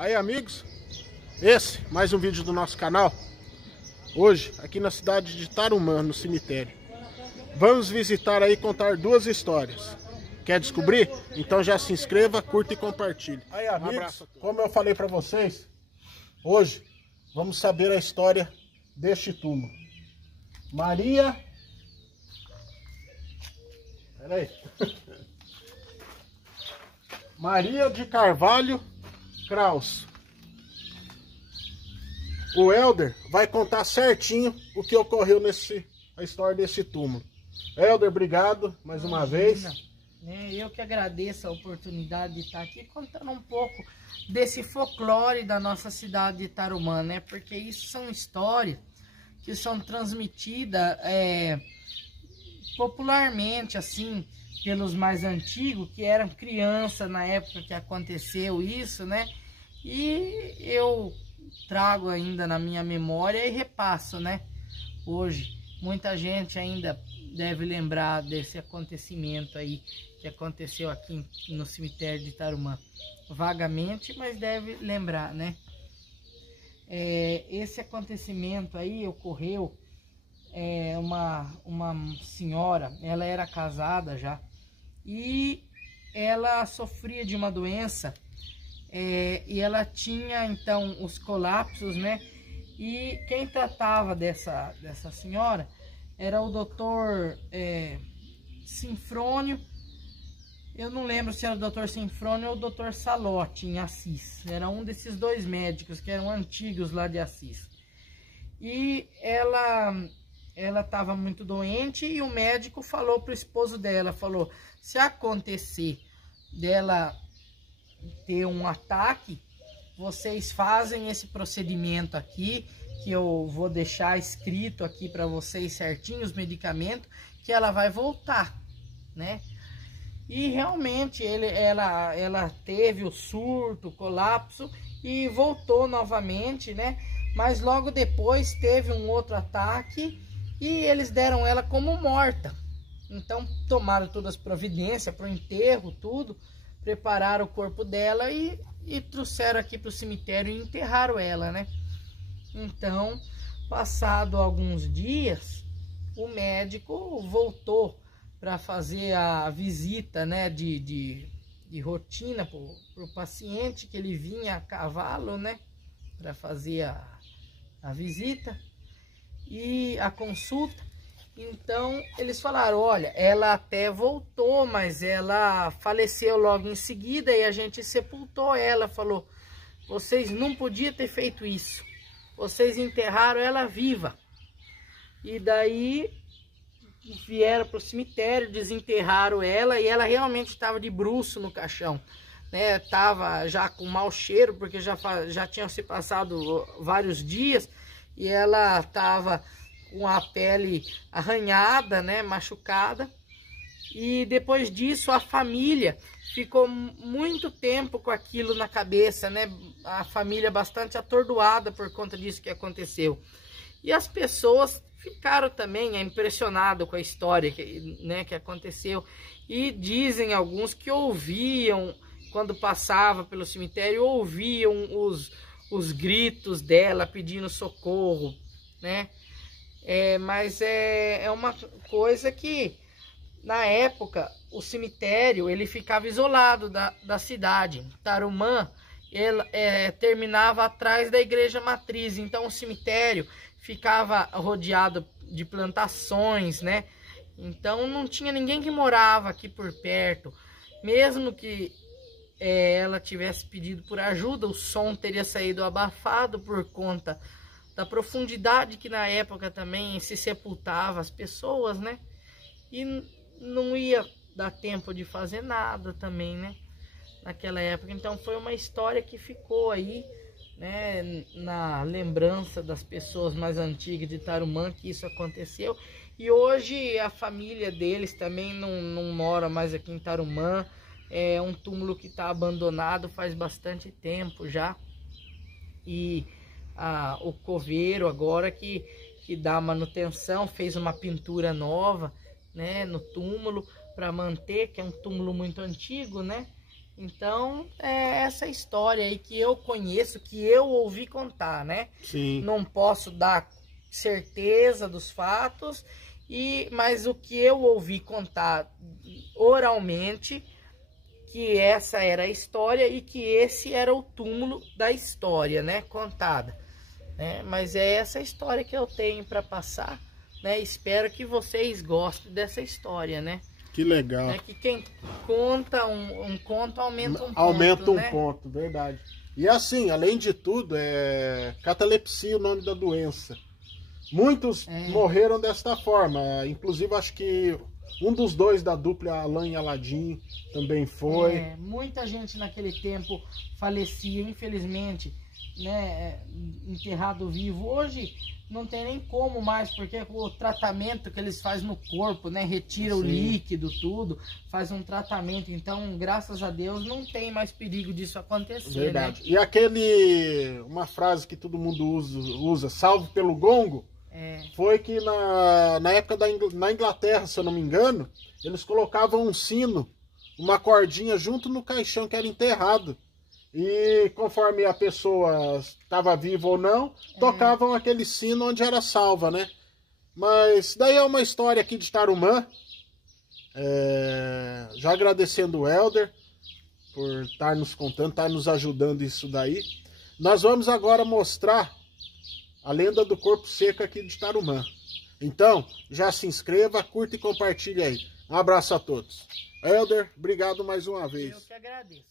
Aí, amigos, esse mais um vídeo do nosso canal. Hoje, aqui na cidade de Tarumã, no cemitério. Vamos visitar aí e contar duas histórias. Quer descobrir? Então já se inscreva, curta e compartilhe. Aí, amigos, como eu falei pra vocês, hoje vamos saber a história deste túmulo. Maria... Peraí. Maria de Carvalho Kraus. O Helder vai contar certinho o que ocorreu a história desse túmulo. Helder, obrigado mais uma vez. Eu que agradeço a oportunidade de estar aqui contando um pouco desse folclore da nossa cidade de Tarumã, né? Porque isso são histórias que são transmitidas popularmente, assim, pelos mais antigos, que eram crianças na época que aconteceu isso, né? E eu trago ainda na minha memória e repasso, né? Hoje, muita gente ainda deve lembrar desse acontecimento aí, que aconteceu aqui no cemitério de Tarumã. Vagamente, mas deve lembrar, né? Esse acontecimento aí ocorreu, uma senhora, ela era casada já, e ela sofria de uma doença, e ela tinha então os colapsos, né? E quem tratava dessa senhora era o doutor Sinfrônio. Eu não lembro se era o doutor Sinfrônio ou o doutor Salote em Assis. Era um desses dois médicos que eram antigos lá de Assis. E ela estava muito doente e o médico falou para o esposo dela, falou: se acontecer dela ter um ataque, vocês fazem esse procedimento aqui, que eu vou deixar escrito aqui para vocês certinho os medicamentos, que ela vai voltar, né? E realmente ela teve o surto, o colapso e voltou novamente, né? Mas logo depois teve um outro ataque e eles deram ela como morta. Então tomaram todas as providências para o enterro, tudo, prepararam o corpo dela e trouxeram aqui para o cemitério e enterraram ela, né? Então, passado alguns dias, o médico voltou para fazer a visita, né, de rotina para o paciente, que ele vinha a cavalo, né, para fazer a visita e a consulta. Então eles falaram: olha, ela até voltou, mas ela faleceu logo em seguida e a gente sepultou ela. Falou: vocês não podiam ter feito isso, vocês enterraram ela viva. E daí vieram para o cemitério, desenterraram ela, e ela realmente estava de bruço no caixão, né? Tava já com mau cheiro, porque já tinham se passado vários dias, e ela estava com a pele arranhada, né, machucada. E depois disso a família ficou muito tempo com aquilo na cabeça, né? A família bastante atordoada por conta disso que aconteceu. E as pessoas ficaram também impressionadas com a história que aconteceu. E dizem alguns que ouviam, quando passava pelo cemitério, ouviam os gritos dela pedindo socorro, né? Mas é uma coisa que, na época, o cemitério ele ficava isolado da cidade. Tarumã terminava atrás da igreja matriz, então o cemitério ficava rodeado de plantações, né? Então não tinha ninguém que morava aqui por perto. Mesmo que ela tivesse pedido por ajuda, o som teria saído abafado por conta da profundidade que na época também se sepultava as pessoas, né? E não ia dar tempo de fazer nada também, né? Naquela época. Então foi uma história que ficou aí, né, na lembrança das pessoas mais antigas de Tarumã, que isso aconteceu. E hoje a família deles também não mora mais aqui em Tarumã. É um túmulo que está abandonado faz bastante tempo já. E o coveiro agora que dá manutenção, fez uma pintura nova, né, no túmulo para manter, que é um túmulo muito antigo, né? Então, é essa história aí que eu conheço, que eu ouvi contar, né? Sim. Não posso dar certeza dos fatos, mas o que eu ouvi contar oralmente, que essa era a história e que esse era o túmulo da história, né? Contada. Né? Mas é essa história que eu tenho para passar, né? Espero que vocês gostem dessa história, né? Que legal. É que quem conta um conto aumenta um ponto, aumenta um né? ponto, verdade. E assim, além de tudo, é catalepsia o nome da doença. Muitos morreram desta forma. Inclusive, acho que um dos dois da dupla, Alain e Aladim, também foi. Muita gente naquele tempo falecia, infelizmente, né, enterrado vivo. Hoje não tem nem como mais, porque o tratamento que eles fazem no corpo, né, retira o líquido, tudo, faz um tratamento. Então, graças a Deus, não tem mais perigo disso acontecer. Verdade. Né? E uma frase que todo mundo usa, salvo pelo gongo, foi que na época na Inglaterra, se eu não me engano, eles colocavam um sino, uma cordinha junto no caixão que era enterrado. E conforme a pessoa estava viva ou não, tocavam aquele sino onde era salva, né? Mas daí é uma história aqui de Tarumã. Já agradecendo o Helder por estar nos contando, estar nos ajudando isso daí. Nós vamos agora mostrar a lenda do corpo seco aqui de Tarumã. Então, já se inscreva, curta e compartilhe aí. Um abraço a todos. Helder, obrigado mais uma vez. Eu que agradeço.